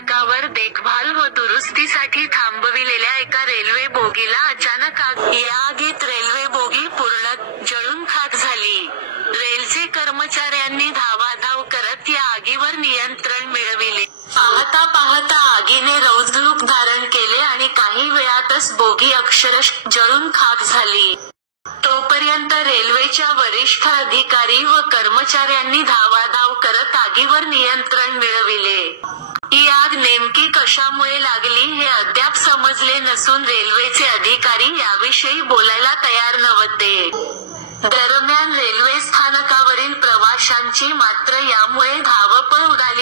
स्थानकावर देखभाल व दुरुस्तीसाठी थांबविलेल्या एका रेल्वे बोगीला अचानक आग. या आगीत रेल्वे बोगी पूर्ण जळून खाक झाली. रेल्वेचे कर्मचाऱ्यांनी धावाधाव करत या आगीवर नियंत्रण मिळविले. पाहता पाहता आगीने रौद्ररूप धारण केले आणि काही वेळातच बोगी अक्षरशः जळून खाक झाली. तोपर्यंत रेल्वेच्या वरिष्ठ अधिकारी व कर्मचाऱ्यांनी धावाधाव करत आगीवर नियंत्रण मिळविले. ही आग नेमकी कशामुळे लागली हे अद्याप समजले नसून रेल्वेचे अधिकारी याविषयी बोलायला तयार नव्हते. दरम्यान रेल्वे स्थानकावरील प्रवाशांची मात्र यामुळे धावपळ उडाली.